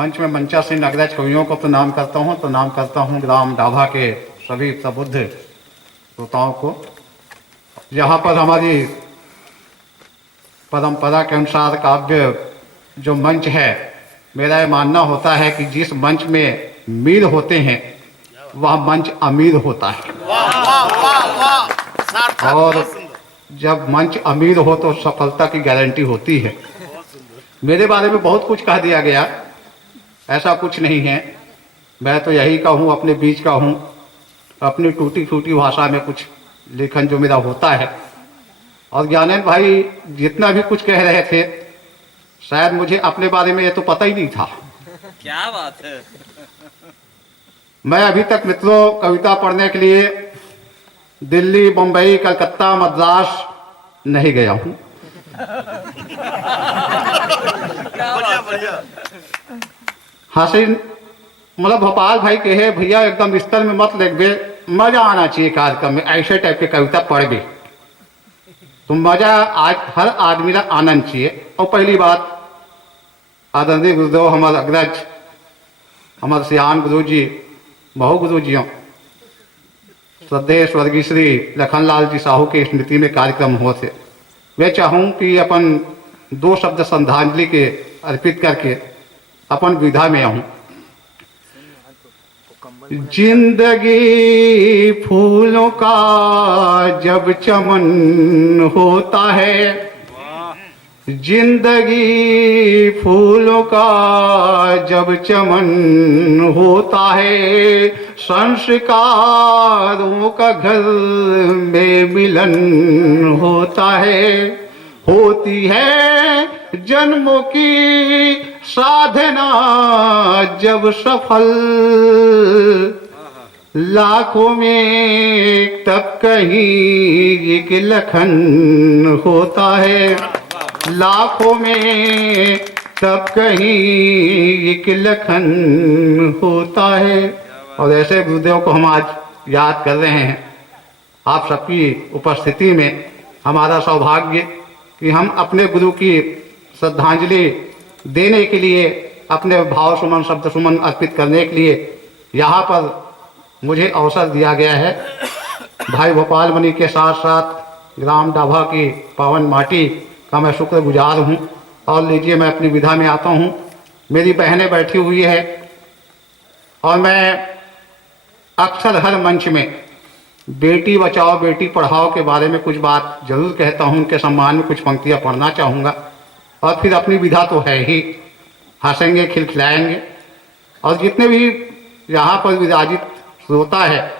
मंच में मंचासीन अग्रज कवियों को प्रणाम करता हूँ। प्रणाम करता हूँ ग्राम डाभा के सभी प्रबुद्ध श्रोताओं को। यहाँ पर हमारी परंपरा के अनुसार काव्य जो मंच है, मेरा ये मानना होता है कि जिस मंच में मीर होते हैं वह मंच अमीर होता है। और जब मंच अमीर हो तो सफलता की गारंटी होती है। मेरे बारे में बहुत कुछ कह दिया गया, ऐसा कुछ नहीं है। मैं तो यही का हूँ, अपने बीच का हूँ। अपनी टूटी फूटी भाषा में कुछ लेखन जो मेरा होता है। और ज्ञानेंद्र भाई जितना भी कुछ कह रहे थे, शायद मुझे अपने बारे में ये तो पता ही नहीं था। क्या बात है। मैं अभी तक मित्रों कविता पढ़ने के लिए दिल्ली, बम्बई, कलकत्ता, मद्रास नहीं गया हूँ। हंसी मतलब भोपाल भाई कहे भैया एकदम स्तर में मत लिख बे, मजा आना चाहिए कार्यक्रम में, ऐसे टाइप की कविता पढ़ बे तो मजा आज हर आदमी का आनंद चाहिए। और पहली बात आदरणीय गुरुदेव हमारे अग्रज हमारे सियान गुरु जी, बहु गुरु जियों, श्रद्धेय स्वर्गीय श्री लखनलाल जी साहू की स्मृति में कार्यक्रम हुए थे। मैं चाहूँ कि अपन दो शब्द श्रद्धांजलि के अर्पित करके अपन विधा में आऊँ। जिंदगी फूलों का जब चमन होता है, जिंदगी फूलों का जब चमन होता है, संस्कारों का घर में मिलन होता है। होती है जन्मों की साधना जब सफल, लाखों में तब कहीं एक लखन होता है, लाखों में तब कहीं एक लखन होता है। और ऐसे गुरुदेव को हम आज याद कर रहे हैं। आप सबकी उपस्थिति में हमारा सौभाग्य कि हम अपने गुरु की श्रद्धांजलि देने के लिए, अपने भाव सुमन शब्द सुमन अर्पित करने के लिए यहाँ पर मुझे अवसर दिया गया है। भाई भोपाल मणि के साथ साथ ग्राम डाभा की पावन माटी का मैं शुक्रगुजार हूँ। और लीजिए मैं अपनी विधा में आता हूँ। मेरी बहनें बैठी हुई है और मैं अक्सर हर मंच में बेटी बचाओ बेटी पढ़ाओ के बारे में कुछ बात जरूर कहता हूँ। उनके सम्मान में कुछ पंक्तियाँ पढ़ना चाहूँगा। और फिर अपनी विधा तो है ही, हंसेंगे खिलखिलाएंगे। और जितने भी यहाँ पर विराजित श्रोता है,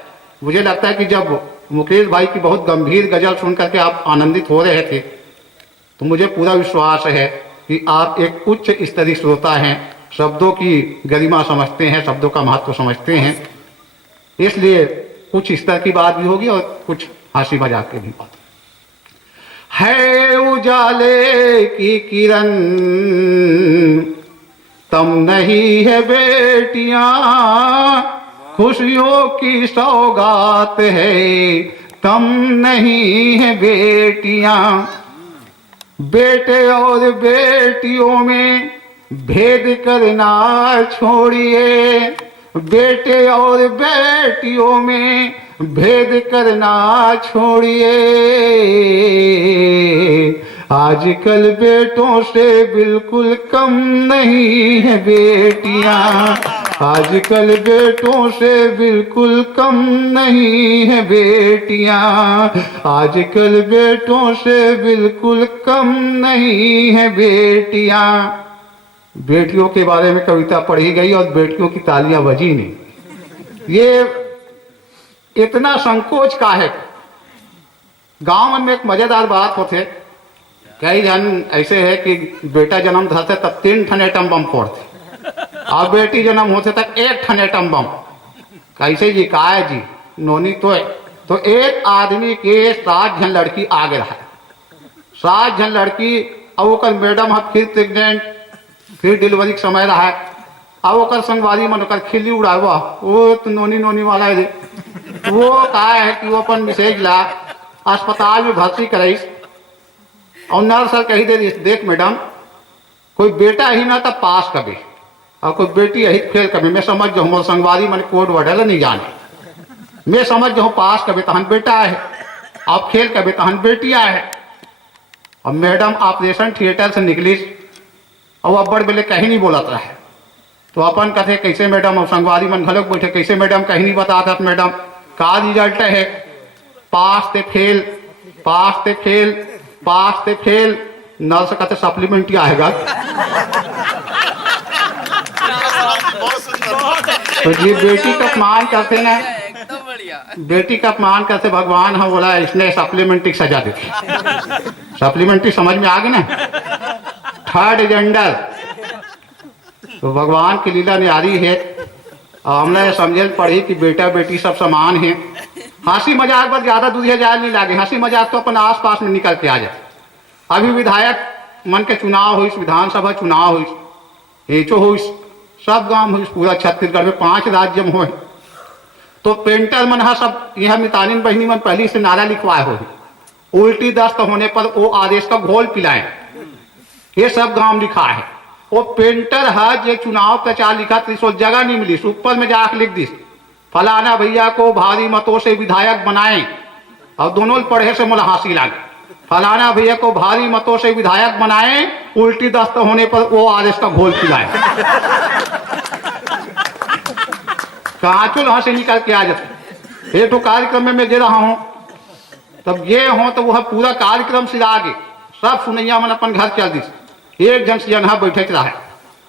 मुझे लगता है कि जब मुकेश भाई की बहुत गंभीर गजल सुन करके आप आनंदित हो रहे थे, तो मुझे पूरा विश्वास है कि आप एक उच्च स्तरीय श्रोता हैं, शब्दों की गरिमा समझते हैं, शब्दों का महत्व समझते हैं। इसलिए कुछ स्तर की बात भी होगी और कुछ हंसी मजाक की भी बात है। उजाले की किरण तुम नहीं है बेटियां, खुशियों की सौगात है तुम नहीं है बेटियां। बेटे और बेटियों में भेद करना छोड़िए, बेटे और बेटियों में भेद करना छोड़िए। आजकल बेटों से बिल्कुल कम नहीं है बेटियां, आजकल बेटों से बिल्कुल कम नहीं है बेटियां, आजकल बेटों से बिल्कुल कम नहीं है बेटियां। बेटियों के बारे में कविता पढ़ी गई और बेटियों की तालियां बजी नहीं। ये इतना संकोच का है। गांव में एक मजेदार बात होते, कई जन ऐसे है कि बेटा जन्म धरते तब 3 ठन एटम बम फोड़ते और बेटी जन्म होते तक 1 ठन एटम बम। कैसे जी? का है जी नोनी तो एक आदमी के 7 जन लड़की आगे रहा, 7 जन लड़की। और मैडम फिर प्रेग्नेंट, फिर डिलीवरी के समय रहा है। अब संगवारी मन खिल्ली उड़ावा, वो तो नोनी नोनी वाला है। वो कहा है कि वो अपन विशेष ला अस्पताल में भर्ती कराइस और नर्स सर कही दे, देख मैडम कोई बेटा ही ना तब पास कभी, और कोई बेटी यही फेल कभी मैं समझ जाऊँ मोर संगवारी मन कोड वर्डल नहीं जाने मैं समझ जाऊँ पास कभी तहन बेटा है अब खेल कभी तहन बेटी है। अब मैडम ऑपरेशन थिएटर से निकली और अब्बड़ बेले कहीं नहीं बोलत रहे तो अपन कथे कैसे मैडम और संगवारी मन घलोक बैठे कैसे मैडम कहीं नहीं बताता मैडम का रिजल्ट है पास ते फेल पास ते फेल पास ते फेल नर्स कहते सप्लीमेंट्री आएगा। तो ये बेटी का अपमान करते ना एकदम बढ़िया। बेटी का अपमान करते भगवान हाँ बोला इसने सप्लीमेंट्री सजा दी सप्लीमेंट्री समझ में आ गई ना थर्ड जेंडर। तो भगवान की लीला न्यारी है और हमने समझे पढ़ी कि बेटा बेटी सब समान है। हंसी मजाक पर ज्यादा दूरिया जाए नहीं लागे हंसी मजाक तो अपन आस पास में निकल के आ जाए। अभी विधायक मन के चुनाव हुई विधानसभा चुनाव हुई एचो हुई सब गांव हुई पूरा छत्तीसगढ़ में 5 राज्य में हो तो पेंटर मन हा सब यह मितानिन बहनी मन पहले से नारा लिखवाए हो उल्टी दस्त होने पर वो आदेश का घोल पिलाए ये सब गांव लिखा है। वो पेंटर है जो चुनाव प्रचार लिखा तो जगह नहीं मिली ऊपर में जाकर लिख दी फलाना भैया को भारी मतों से विधायक बनाए और दोनों पढ़े से मुला हासिल लागे फलाना भैया को भारी मतों से विधायक बनाए उल्टी दस्त होने पर वो आदेश का घोल पिलाए। कांचुल वहां से निकल के आ जाते ये तो कार्यक्रम में मैं दे रहा हूं तब ये हो तो वह पूरा कार्यक्रम से आगे सब सुनैया मन अपन घर चल दी एक जन से जन बैठे रहा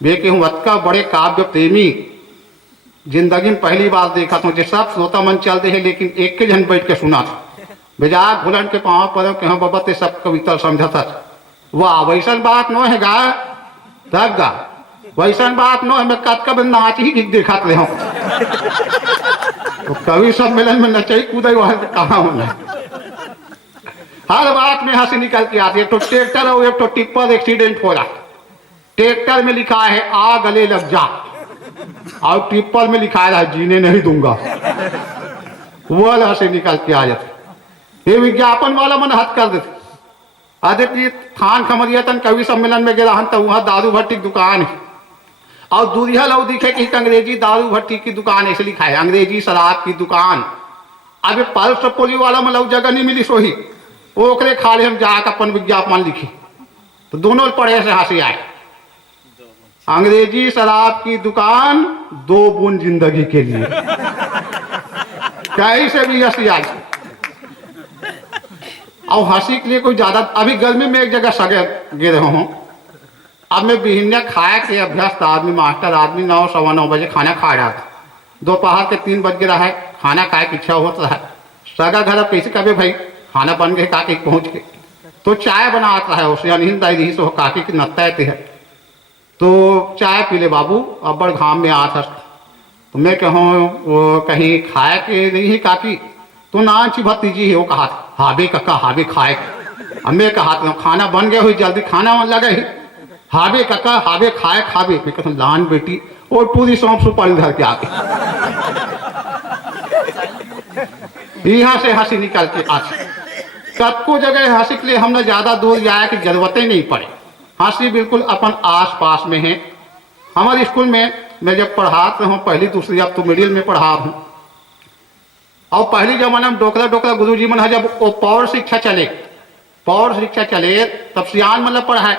वे के हूँ अतका बड़े काव्य प्रेमी जिंदगी में पहली बार देखा था जो सब श्रोता मन चलते है लेकिन एक के जन बैठ के सुना था बेजाक भुलन के पाँव पर के बाबा ते सब कविता समझता वाह वैसन बात न है गा तब गा वैसन बात न है मैं कद कब नाच ही दिखाते रहे तो कवि सम्मेलन में नचई कूदे वहां कहाँ होना हर बात में हंसी निकल के आती है। तो ट्रैक्टर और एक तो टिप्पर एक्सीडेंट हो रहा ट्रैक्टर में लिखा है आ गले लग जा और टिप्पर में लिखा है जीने नहीं दूंगा वो हंसी निकल के आ जाते। ये विज्ञापन वाला मन हद कर देते आदि थान खमरिया तन कवि सम्मेलन में गया तो वहां दारू भट्टी की दुकान है और दूरिया लोग दिखे कि अंग्रेजी दारू भट्टी की दुकान ऐसे लिखा है अंग्रेजी शराब की दुकान। अब पल्स पोलियो वाला में लोग जगह नहीं मिली सोही ओकरे खाले हम जाकर अपन विज्ञापन लिखे तो दोनों पढ़े से हंसी आए अंग्रेजी शराब की दुकान 2 बूंद जिंदगी के लिए कहीं से भी हंसी आई और हंसी के लिए कोई ज्यादा अभी गर्मी में एक जगह सगे गिर रहा हूँ अब मैं बिहनिया खाए के अभ्यस्त आदमी मास्टर आदमी 9 सवा 9 बजे खाना खा रहा था दोपहर के 3 बज रहा है खाना खाए की इच्छा होता है सगा घर अब कैसे कभी भाई खाना बन गए काके पहुंच के तो चाय बनाता है उसे अनहिन दाई सो काके की नत्ताते है तो चाय पी ले बाबू अब बड़ घाम में आता तो मैं कहूँ वो कहीं खाए के नहीं है काकी तो नाची भतीजी है वो कहा हाबे कक्का हाबे खाए अब मैं कहा खाना बन गया हुई जल्दी खाना मन लगे ही हाबे कक्का हाबे खाए खाबे मैं कहता लान बेटी और पूरी सौंप सुपारी धर के आके यहाँ से हंसी निकल के आती कतको जगह हंसी के लिए हमने ज्यादा दूर जाए की जरूरत ही नहीं पड़े हंसी बिल्कुल अपन आस पास में है। हमारे स्कूल में मैं जब पढ़ाता हूँ पहली दूसरी अब तो मिडिल में पढ़ा हूँ और पहली जमाना में डोकरा डोकरा गुरुजी मन जब वो पौर शिक्षा चले तब सियान मतलब पढ़ाए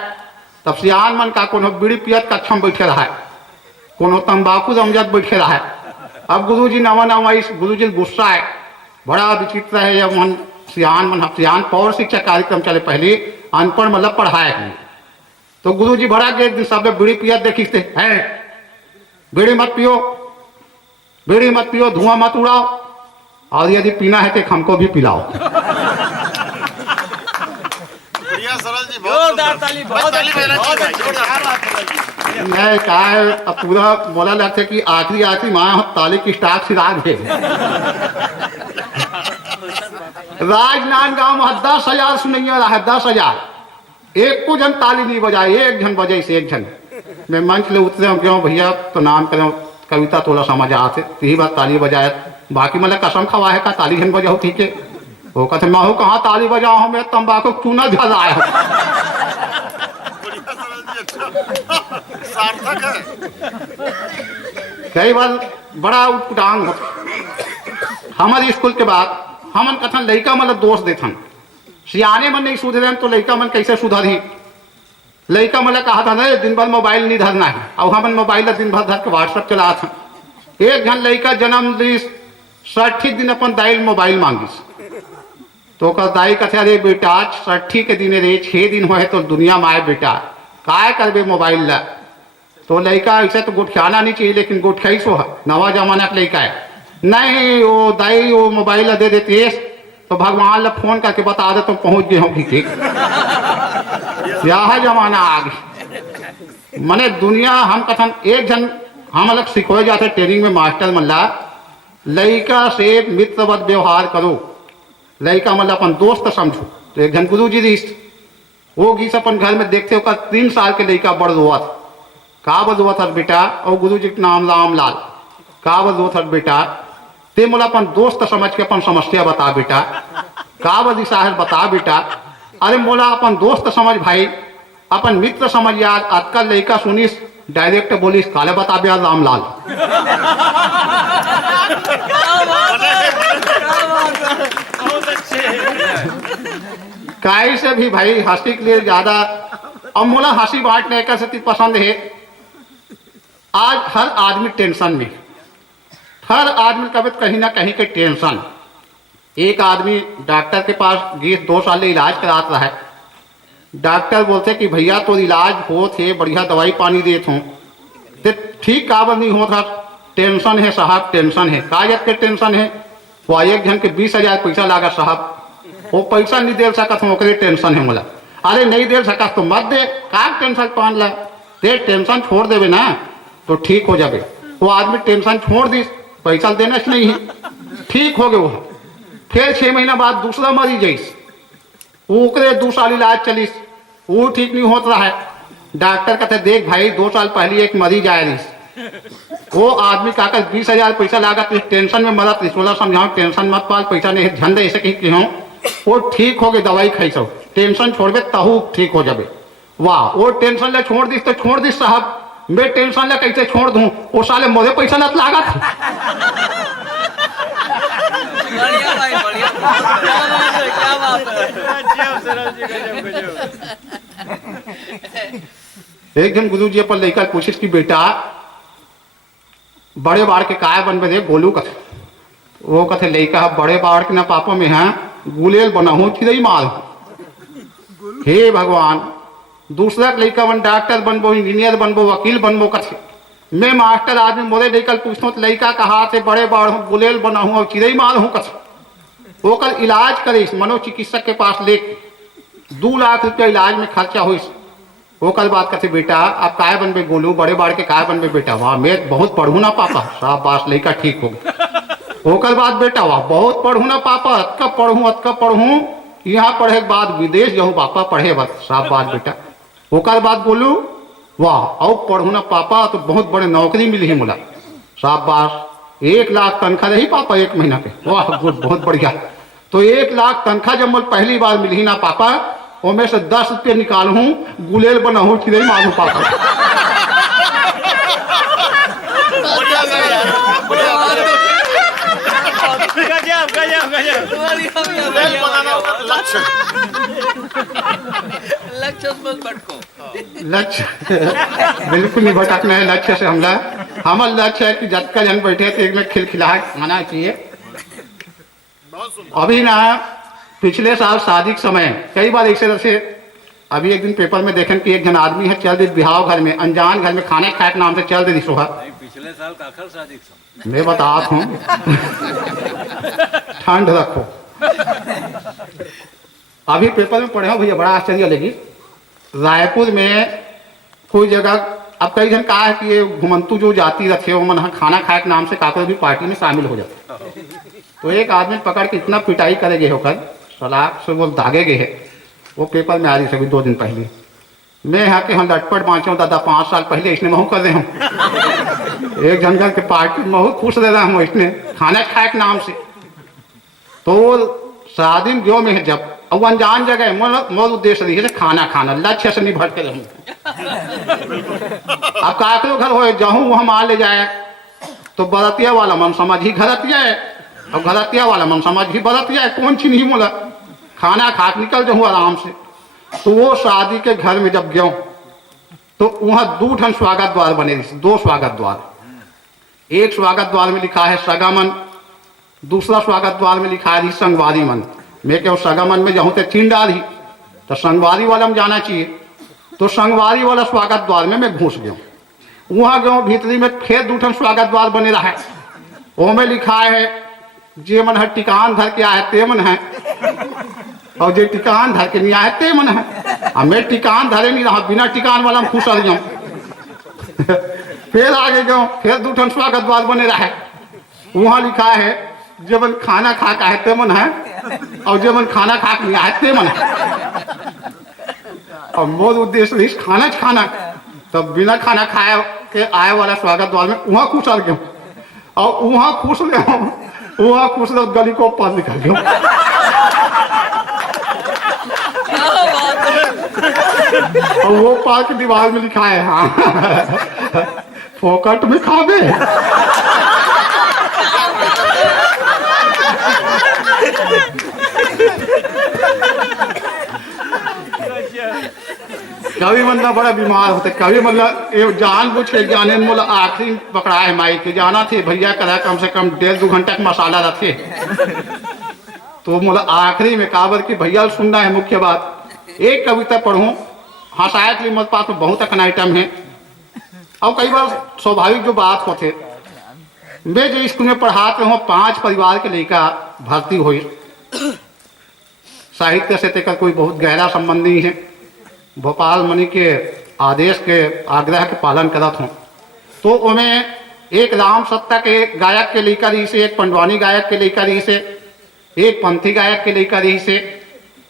तब सियान मन का कोनो बीड़ी पियत कक्षा में बैठे रहा कोनो तंबाकू रमजत बैठे रहा अब गुरुजी नवा नवा इस गुरुजी गुस्सा है बड़ा विचित्र है जब मन सियान पौर शिक्षा कार्यक्रम चले पहले अनपढ़ मतलब पढ़ाए तो गुरुजी बड़ा के सब बीड़ी पियत देखी है बीड़ी मत पियो धुआं मत उड़ाओ और यदि पीना है तो हमको भी पिलाओ। मैं कहा पूरा बोला लगता कि आखिरी माँ ताली की स्टार्ट से राज है राजनांदगांव में 10,000 सुनैया रहा है 10,000 एक को जन ताली नहीं बजाए एक जन बजे से एक जन मैं मंच ले उतरे क्यों भैया तो नाम करें कविता थोड़ा समझ आते यही बात ताली बजाए बाकी मतलब कसम खवा है का ताली जन बजाओ ठीक है वो कहते मैं हूँ कहाँ ताली बजाओ हूँ मैं तम्बाकू चूना झल आया हूँ सार्थक है। कई बार बड़ा उटपुटांग होता हमारे स्कूल के बाद हमन कथन लड़का मतलब दोष देथन सियाने मन नहीं सुधरे तो लड़का मन कैसे सुधरी। लड़का मतलब कहा था ना दिन भर मोबाइल नहीं धरना है और हमन मोबाइल दिन भर धर के व्हाट्सएप चला था। एक घन लड़का जन्म दिस 60 दिन अपन दाइल मोबाइल मांगिस तो कल दाई कथे अरे बेटा 60 के दिन रे 6 दिन हो तो दुनिया में आए बेटा काय करबे मोबाइल ला। तो लड़का ऐसे तो गुटखाना नहीं चाहिए लेकिन गुटखाई सो है नवा जमाना का लड़का है नहीं वो दाई वो मोबाइल दे देती तो भगवान ला फोन करके बता दे तो पहुंच गए हम ठीक यह जमाना आ गई मने दुनिया हम कथन एक जन हम अलग सिखोए जाते ट्रेनिंग में मास्टर मल्ला लड़का से मित्रवत व्यवहार करो लड़का मतलब अपन दोस्त समझो। तो एक जन गुरु जी रिश्त वो गीस अपन घर में देखते हो 3 साल के लड़का बड़ रोआ था का बड़ रोआ था बेटा और गुरु जी का नाम राम लाल का बड़ रोआ था बेटा ते मोला अपन दोस्त समझ के अपन समस्या बता बेटा का बड़ी साहब बता बेटा अरे मोला अपन दोस्त समझ भाई अपन मित्र समझ यार आजकल लड़का सुनिस डायरेक्ट बोलिस काले बता यार रामलाल काई से भी भाई हंसी के लिए ज्यादा अब मोला हंसी बांटने का सती पसंद है। आज हर आदमी टेंशन में हर आदमी कभी कहीं ना कहीं के टेंशन। एक आदमी डॉक्टर के पास गए 2 साल से इलाज करात रहा है। डॉक्टर बोलते कि भैया तो इलाज हो थे बढ़िया दवाई पानी देत हूँ तो ठीक काबर नहीं होता टेंशन है साहब टेंशन है कागज के टेंशन है वो एक जन के 20,000 पैसा लागा साहब वो पैसा नहीं दे सकत हूँ टेंशन है मोला। अरे नहीं दे सकत तो मत दे का टेंशन पान ला दे टेंशन छोड़ देवे ना तो ठीक हो जावे। वो आदमी टेंशन छोड़ दी पैसा देना नहीं है ठीक हो गए वो फिर 6 महीना बाद दूसरा मरीज जैस ओकरे 2 साल इलाज चलिस वो ठीक नहीं होता है। डॉक्टर कहते देख भाई 2 साल पहले एक मरीज आया रही वो आदमी का 20,000 पैसा लागा तो टेंशन में मदद रिसोला समझाओ टेंशन मत पाल पैसा नहीं झंड ऐसे कहीं हूँ वो ठीक हो गए दवाई खाई सो टेंशन छोड़ तहु ठीक हो जाए। वाह वो टेंशन ले छोड़ दिस तो छोड़ दिस साहब मैं टेंशन ले कैसे छोड़ दूं वो साले मोरे पैसा लत लागा बढ़िया भाई बढ़िया क्या बात है। एक दिन गुरु जी अपन लेकर पूछिस कि बेटा बड़े बाढ़ के काय बनबे दे गोलू कथे वो कथे लड़का बड़े बाढ़ के ना पापा में है गुलेल बना हूँ चिड़ई माल हे भगवान दूसरा लड़का बन डॉक्टर बनबो इंजीनियर बनबो वकील बनबो कथे मैं मास्टर आदमी मोरे लेकर पूछता हूँ लड़का कहा थे बड़े बाढ़ हूँ गुलेल बना हूँ और चिड़ई माल हूँ कथे वो कल इलाज करे मनोचिकित्सक के पास ले 2 लाख रुपया इलाज में खर्चा हुई। वो कल बात करते बेटा आप काय बनबे गोलू बड़े बाढ़ के काय बनबे बेटा वाह मैं बहुत पढ़ू ना पापा साहब बास लड़का ठीक हो गया। वो कल बात बेटा वाह बहुत पढ़ू ना पापा अतका पढ़ू यहाँ पढ़े के बाद विदेश जाऊँ पापा पढ़े बस साहब बात बेटा। वो कल बात बोलू वाह और पढ़ू ना पापा तो बहुत बड़े नौकरी मिली है मुला साहब बास 1 लाख तनख्वाह रही पापा 1 महीना पे वाह गुड बहुत बढ़िया। तो 1 लाख तनख्वाह जब मुझे पहली बार मिली ना पापा और मैं से 10 रुपये निकाल हूँ गुलेल बना हूँ चिड़ई मारू पापा। लक्ष्य बिल्कुल नहीं भटकना है लक्ष्य से हमला हमारा लक्ष्य है कि जब का जन बैठे तो एक में खिलखिलाहट आना चाहिए। अभी ना पिछले साल शादी के समय कई बार ऐसे तरह से अभी एक दिन पेपर में देखें कि एक जन आदमी है चल दी बिहाव घर में अनजान घर में खाने खाए के नाम से चल दी सोहा पिछले साल का आखिर शादी मैं बता हूँ ठंड रखो। अभी पेपर में पढ़े हो भैया बड़ा आश्चर्य लगी रायपुर में कोई जगह अब कई जन कहा है कि ये घुमंतु जो जाति रखे वो मन खाना खाए के नाम से काकों भी पार्टी में शामिल हो जाते। तो एक आदमी पकड़ के इतना पिटाई करेगे होकर सलाख से वो दागे गए है वो पेपर में आ रही सभी 2 दिन पहले मैं यहाँ के हम लटपट बाँचे हूँ दादा 5 साल पहले इसने महू कर रहे हूँ एक जंगल के पार्टी महू खुश रह रहा हूँ इसने खाना खाए के नाम से। तो शादी में जो में है जब अब अनजान जगह मोर उद्देश्य रही है खाना खाना लक्ष्य से नहीं भटके रहूं। अब काकरो घर हो जाऊं वहां मान ले जाए तो बरतिया वाला मन समझ ही घरतिया है, अब घरतिया वाला मन समझ ही बरतिया है, कौन ची नहीं बोला खाना खा के निकल जाऊं आराम से। तो वो शादी के घर में जब गया तो वहां 2 ठन स्वागत द्वार बने, 2 स्वागत द्वार। एक स्वागत द्वार में लिखा है सगामन, दूसरा स्वागत द्वार में लिखा है संगवारी मन। मैं क्या सगामन में जाऊं तो 3 डाल ही, तो संगवारी वाला में जाना चाहिए। तो संगवारी वाला स्वागत द्वार में मैं घुस गया, वहां गया भीतरी में फिर 2 ठन स्वागत द्वार बने रहा है। वो में लिखा है जे मन है टिकान धर के आए ते मन है, और जे टिकान धर के नहीं आए ते मन है। अब मैं टिकान धरे नहीं रहा, बिना टिकान वाला में खुशल जाऊं। फिर आगे गया, फिर 2 ठन स्वागत द्वार बने रहा है। वहां लिखा है जब खाना खा के आए ते मन है, और जब खाना खा के नहीं आए ते मन है। और मोर उद्देश्य इस खाना खाना, तब बिना खाना खाए के आए वाला स्वागत द्वार में वहां खुशल गया, और वहां खुश गया, वहां खुश गली को पार निकल गया। और वो पार की दीवार में लिखा है हाँ फोकट में खावे। कभी मतलब बड़ा बीमार होते, कभी मतलब जानबूझ के जाने मतलब आखिरी पकड़ा है माई के जाना थे भैया करा कम से कम 1.5-2 घंटा का मसाला रखे। तो मतलब आखिरी में काबर की भैया सुनना है मुख्य बात। एक कविता पढ़ूं हंसाया के लिए मत पास में बहुत अखन आइटम है, और कई बार स्वाभाविक जो बात होते। मैं जो स्कूल में पढ़ाते हूँ 5 परिवार के लड़का भर्ती हुई, साहित्य से तेकर कोई बहुत गहरा संबंध नहीं है। भोपाल मणि के आदेश के आग्रह के पालन करत हूँ। तो उनमें एक राम सत्ता के गायक के लड़का रही से, एक पंडवानी गायक के लड़का रही से, एक पंथी गायक के लड़का रही से,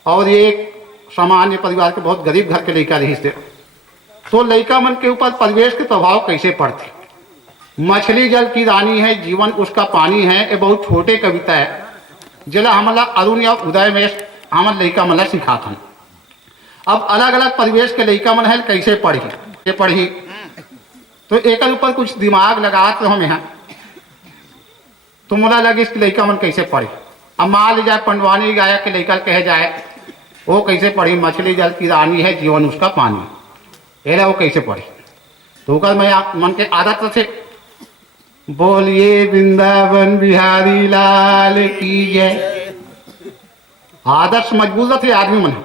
और एक सामान्य परिवार के बहुत गरीब घर के लड़का रही से। तो लड़का मन के ऊपर परिवेश के प्रभाव कैसे पड़ते। मछली जल की रानी है, जीवन उसका पानी है, ये बहुत छोटे कविता है जिला हमला अरुण या उदय में हमर लड़का मन सिखाथन। अब अलग अलग परिवेश के लड़का मन है कैसे पढ़ी, ये पढ़ी तो एक ऊपर कुछ दिमाग लगाते हम यहाँ, तो मुला लगे इसके लड़का मन कैसे पढ़ी। अब मान ली जाए पंडवानी गायक के लड़का कहे जाए वो कैसे पढ़ी, मछली जल की रानी है, जीवन उसका पानी, ये वो कैसे पढ़ी। तो कल मैं मन के आदत थे बोलिए वृंदावन बिहारी लाल की जय। आदर्श मजबूत थे आदमी मन।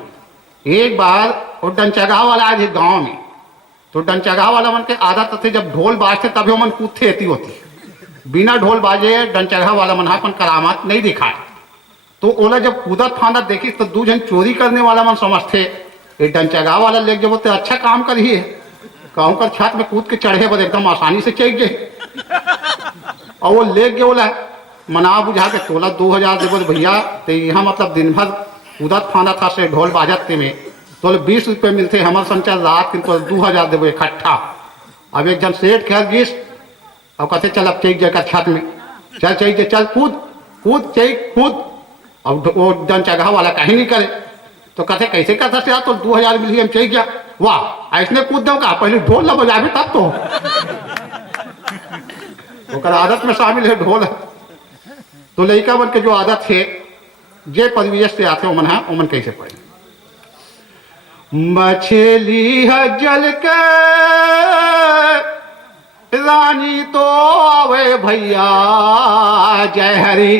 एक बार वो डंचगा वाला आज गांव में, तो डंचगा वाला मन के आदत थे जब ढोल बाजते तभी वो मन कूदते एती होती, बिना ढोल बाजे डंचगा वाला मन अपन करामात नहीं दिखाए। तो ओला जब कूदत फांदत देखी तो 2 जन चोरी करने वाला मन समझते ये डंचगा वाला ले जब तो अच्छा काम करी है, कहूँ कर छत में कूद के चढ़े बस एकदम आसानी से चेक गए। और वो ले गए बोला मना बुझा के तोला 2000 देवो भैया, तो यहाँ मतलब दिन भर कूदत फांदा था से ढोल बाजत में तो 20 रुपये मिलते हमारे संचार रात के तो 2000 देवो इकट्ठा। अब एक जन सेठ खेल गिस और कहते चल अब चेक जाकर छत में चल चाहिए चल कूद कूद चेक कूद। अब वो जन जगह वाला कहीं नहीं करे तो कहते कैसे करता से तो 2000 मिली हम चाहिए क्या, वाह ऐसने कूद दो का पहले ढोल ना बजा भी तब तो आदत में शामिल है ढोल। तो लड़का बन के जो आदत है जे परिवेश से आते ओमन है ओमन कैसे पड़े। मछली है जल के रानी तो आवे भैया जय हरी,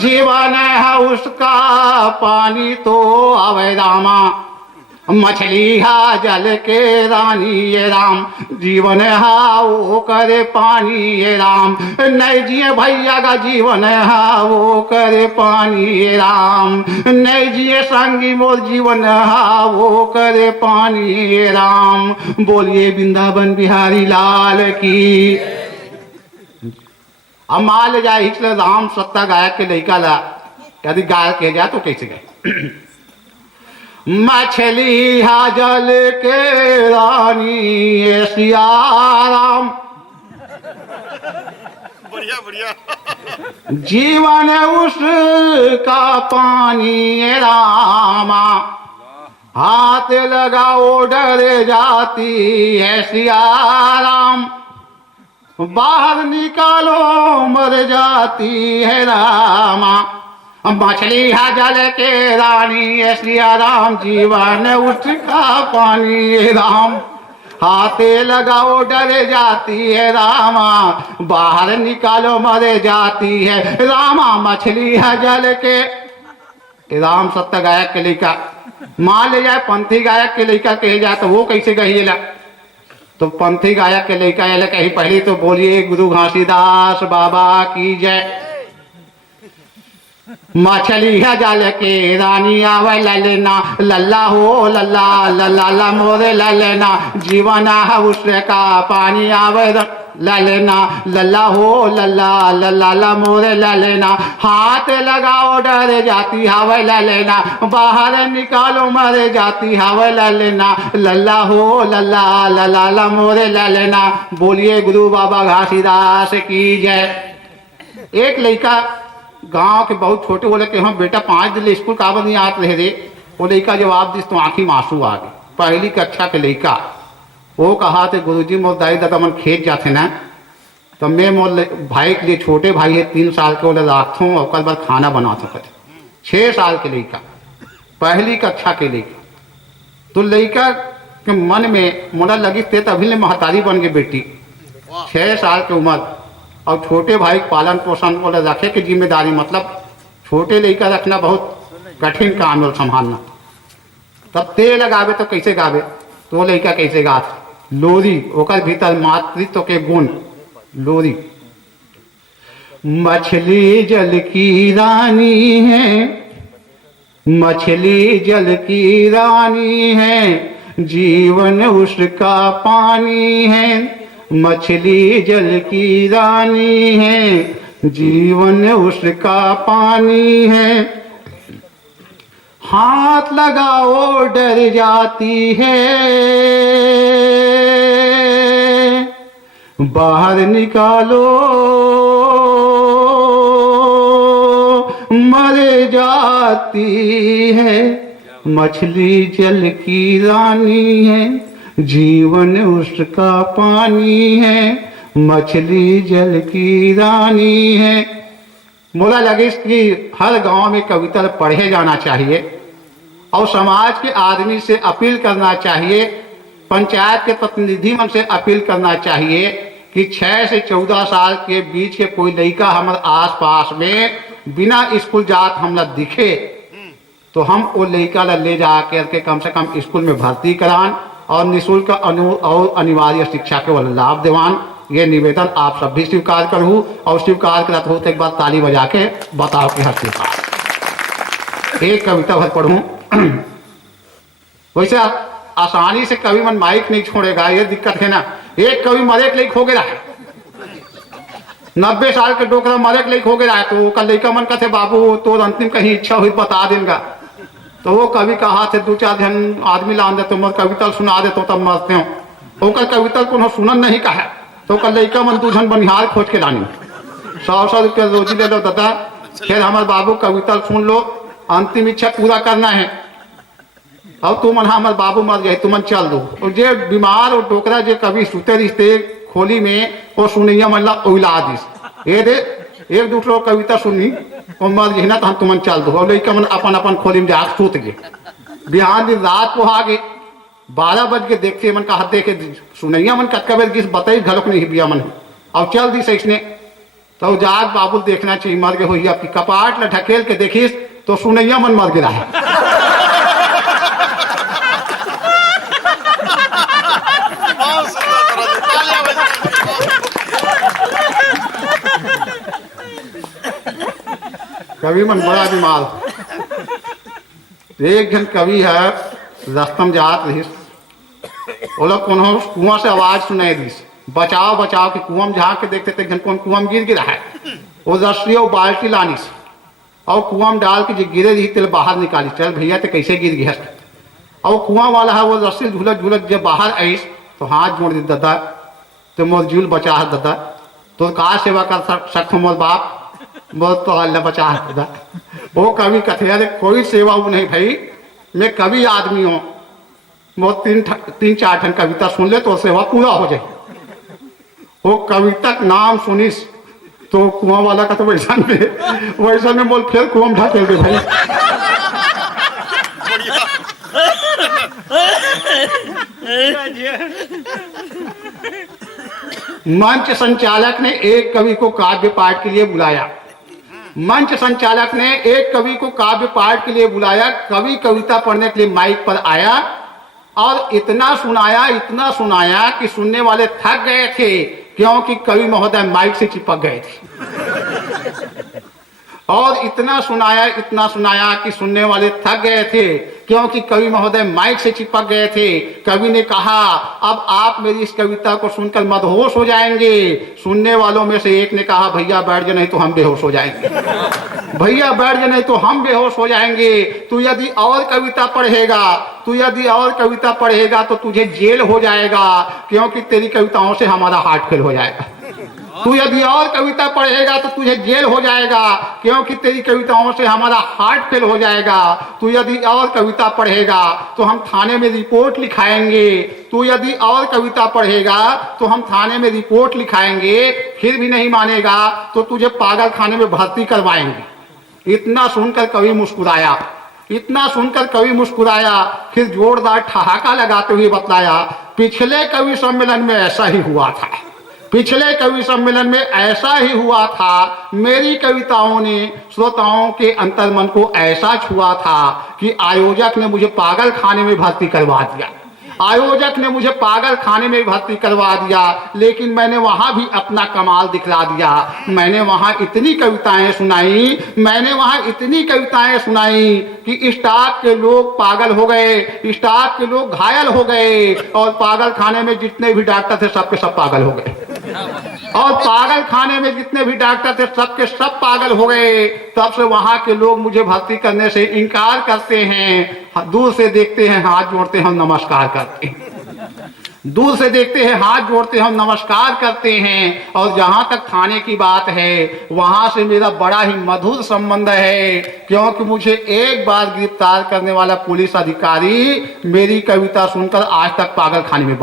जीवन है उसका पानी तो आवे रामा। मछली है जल के रानी ये राम, जीवन है वो करे पानी ये राम। नहीं जिए भैया का जीवन है वो करे पानी ये राम, नहीं जिए संगी मोर जीवन है वो करे पानी ये राम। बोलिए वृंदावन बिहारी लाल की। अब मान ले जाए इसलिए राम सत्ता गायक के लड़का ला यदि गायक कह जाए तो कैसे गए। मछली हा जल के रानी सिया राम, बढ़िया बढ़िया। जीवन उसका पानी रामा, हाथ लगाओ डर जाती है सिया राम, बाहर निकालो मर जाती है रामा। मछली है जल के रानी है सिया राम, जीवन उसका पानी राम, हाथे लगाओ डर जाती है रामा, बाहर निकालो मर जाती है रामा। मछली है जल के राम सत्य गायक के लेकर मान ले जाए, पंथी गायक के लेकर कहे जाए तो वो कैसे कहिएला? तो पंथी गायक के लेकर कहीं पहली तो बोलिए गुरु घासीदास बाबा की जय। मछली है जल के रानी आवे ललना, लल्ला हो लल्ला लल्ला मोरे ललना, जीवन है उसका पानी आवे ललना, लल्ला हो लल्ला लल्ला मोरे ललना, हाथ लगाओ डर जाती हवे ललना, बाहर निकालो मर जाती हवे ललना, लल्ला हो लल्ला लल्ला मोरे ललना। बोलिए गुरु बाबा घासीदास की जय। एक लड़का गांव के बहुत छोटे बोले कि हम बेटा 5 दिन स्कूल काबर नहीं आते रहे रे। वो लड़का जवाब दिस तो आंखी में आंसू आ गए। पहली कक्षा के लड़का वो कहा थे गुरुजी मोर दाई दादा मन खेत जाते ना, तो मैं मोर भाई के लिए, छोटे भाई है 3 साल के, बोले राखता हूँ और कल बाद खाना बना सकते। 6 साल के लड़का, पहली कक्षा के लड़का। तो लड़का के मन में मोला लगी थे तभी ले महतारी बन गई बेटी, 6 साल की उम्र, और छोटे भाई पालन पोषण बोले रखे की जिम्मेदारी, मतलब छोटे लड़का रखना बहुत कठिन काम है संभालना। तब तेल लगावे तो कैसे गावे, तो लड़का कैसे गात लोरी, ओकर भीतर मातृत्व के गुण लोरी। मछली जल की रानी है, मछली जल की रानी है, जीवन उसका पानी है, मछली जल की रानी है, जीवन उसका पानी है, हाथ लगाओ डर जाती है, बाहर निकालो मर जाती है, मछली जल की रानी है, जीवन उसका पानी है, मछली जल की रानी है। मोला लगे कि हर गांव में कविता पढ़े जाना चाहिए और समाज के आदमी से अपील करना चाहिए, पंचायत के प्रतिनिधि मन से अपील करना चाहिए कि 6 से 14 साल के बीच के कोई लड़का हमारे आस पास में बिना स्कूल जात हमला दिखे तो हम वो लड़का ले जा करके कम से कम स्कूल में भर्ती करान और निःशुल्क और अनिवार्य शिक्षा के लाभ दिवान। ये निवेदन आप सब भी स्वीकार करूँ और स्वीकार करते हो तो एक बार ताली बजा के बताओ कि हर स्वीकार। एक कविता भर पढ़ूं। वैसे आसानी से कवि मन माइक नहीं छोड़ेगा, ये दिक्कत है ना। एक कवि मरे के लिए खो गया है, 90 साल के डोकरा मरे के लिए खो गया है, तो कल लड़का मन कहते बाबू तो अंतिम कहीं इच्छा हुई बता देगा। तो वो कवि कहा थे 2-4 जन आदमी ला दे तो मर कविता सुना दे तो तब मरते हो। तो कल कविता को सुनन नहीं कहा तो कल लड़का मन 2 जन बनिहार खोज के लानी, 100 रुपया रोजी ले लो दादा, फिर हमारे बाबू कविता सुन लो, अंतिम इच्छा पूरा करना है। और तू मन हमारे बाबू मर गए तुमन चल दो। और जे बीमार और डोकरा जे कभी सुते रिश्ते खोली में वो सुनैया मन ला उला दिस ये दे एक दूसरो कविता सुनी और मर गए ना तो हम तुमन चल दो। और लड़का मन अपन अपन खोली में जाके सूत गए। बिहान दिन रात को आ गए 12 बज के देखते मन का हाथ देखे सुनैया मन कतका बेर गिस बताई घलोक नहीं बिया मन और चल दी सही तो जाग बाबू देखना चाहिए मर गए हुई आपकी कपाट ल ढकेल के देखिस तो सुनैया मन मर गिरा है। कवि मन बड़ा बीमार। एक जन कवि है रस्तम जात रहीस, वो लोग कोनो कुआं से आवाज सुनाई दीस बचाओ बचाओ के कुआं में झाँक के देखते थे जन कौन कुआं में गिर गिरा है। वो रस्सी और बाल्टी लानीस और कुआं में डाल के जो गिरे रही तेल बाहर निकाली, चल भैया तो कैसे गिर गया। और कुआं वाला है वो रस्सी झूलत झूलत जब बाहर आईस तो हाथ जोड़ दी दादा तो मोर जूल बचा है दादा तो का सेवा कर सकते मोर बाप। बहुत तो अल्लाह बचा था। वो कवि कथे अरे कोई सेवा वो नहीं भाई, मैं कवि आदमी हूँ, वो तीन चार ठन कविता सुन ले तो सेवा पूरा हो जाए। वो कविता नाम सुनिस तो कुआं वाला का तो वैसा में बोल फिर कुआं ढकेल दे भाई। मंच संचालक ने एक कवि को काव्य पाठ के लिए बुलाया। मंच संचालक ने एक कवि को काव्य पाठ के लिए बुलाया। कवि कविता पढ़ने के लिए माइक पर आया और इतना सुनाया कि सुनने वाले थक गए थे, क्योंकि कवि महोदय माइक से चिपक गए थे। और इतना सुनाया कि सुनने वाले थक गए थे, क्योंकि कवि महोदय माइक से चिपक गए थे। कवि ने कहा, अब आप मेरी इस कविता को सुनकर मदहोश हो जाएंगे। सुनने वालों में से एक ने कहा, भैया बैठ जाए नहीं तो हम बेहोश हो जाएंगे। भैया बैठ जाए नहीं तो हम बेहोश हो जाएंगे। तू यदि और कविता पढ़ेगा तो तुझे जेल हो जाएगा, क्योंकि तेरी कविताओं से हमारा हार्ट फेल हो जाएगा। तू यदि और कविता पढ़ेगा तो तुझे जेल हो जाएगा, क्योंकि तेरी कविताओं से हमारा हार्ट फेल हो जाएगा। तू यदि और कविता पढ़ेगा तो हम थाने में रिपोर्ट लिखाएंगे। तू यदि और कविता पढ़ेगा तो हम थाने में रिपोर्ट लिखाएंगे। फिर भी नहीं मानेगा तो तुझे पागल खाने में भर्ती करवाएंगे। इतना सुनकर कवि मुस्कुराया। फिर जोरदार ठहाका लगाते हुए बतलाया, पिछले कवि सम्मेलन में ऐसा ही हुआ था। मेरी कविताओं ने श्रोताओं के अंतर्मन को ऐसा छुआ था कि आयोजक ने मुझे पागल खाने में भर्ती करवा दिया। लेकिन मैंने वहां भी अपना कमाल दिखला दिया। मैंने वहां इतनी कविताएं सुनाई कि स्टाफ के लोग पागल हो गए, स्टाफ के लोग घायल हो गए, और पागल खाने में जितने भी डॉक्टर थे सबके सब पागल हो गए। तब से वहां के लोग मुझे भर्ती करने से इनकार करते हैं। दूर से देखते हैं, हाथ जोड़ते हम नमस्कार करते हैं। और जहां तक थाने की बात है, वहां से मेरा बड़ा ही मधुर संबंध है, क्योंकि मुझे एक बार गिरफ्तार करने वाला पुलिस अधिकारी मेरी कविता सुनकर आज तक पागल खाने में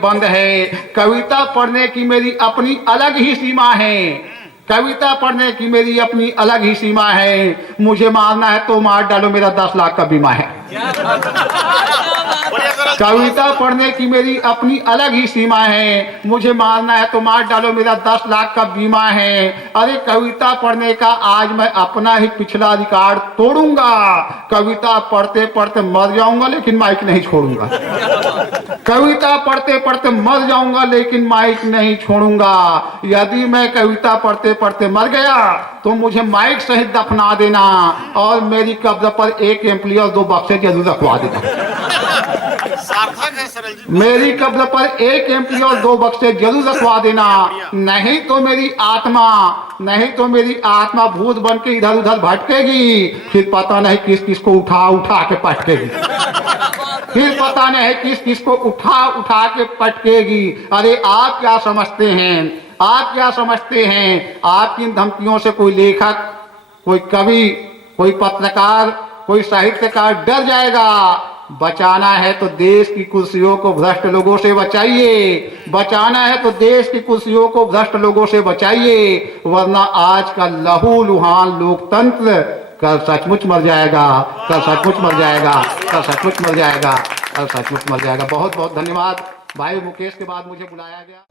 बंद है। कविता पढ़ने की मेरी अपनी अलग ही सीमा है। मुझे मारना है तो मार डालो, मेरा 10 लाख का बीमा है। कविता पढ़ने की मेरी अपनी अलग ही सीमा है। मुझे मारना है तो मार डालो, मेरा 10 लाख का बीमा है। अरे कविता पढ़ने का आज मैं अपना ही पिछला रिकॉर्ड तोड़ूंगा। कविता पढ़ते पढ़ते मर जाऊंगा लेकिन माइक नहीं छोड़ूंगा। यदि मैं कविता पढ़ते पढ़ते मर गया तो मुझे माइक सहित दफना देना, और मेरी कब्र पर एक एम्पली और 2 बक्से जरूर रखवा देना। मेरी कब्र पर एक एम्पली और 2 बक्से जरूर रखवा देना, नहीं तो मेरी आत्मा भूत बन के इधर उधर भटकेगी। फिर पता नहीं किस किस को उठा के पटकेगी। अरे आप क्या समझते हैं? आपकी इन धमकियों से कोई लेखक, कोई कवि, कोई पत्रकार, कोई साहित्यकार डर जाएगा। बचाना है तो देश की कुर्सियों को भ्रष्ट लोगों से बचाइए, वरना आज का लहूलुहान लोकतंत्र कल सचमुच मर जाएगा। बहुत बहुत धन्यवाद। भाई मुकेश के बाद मुझे बुलाया गया।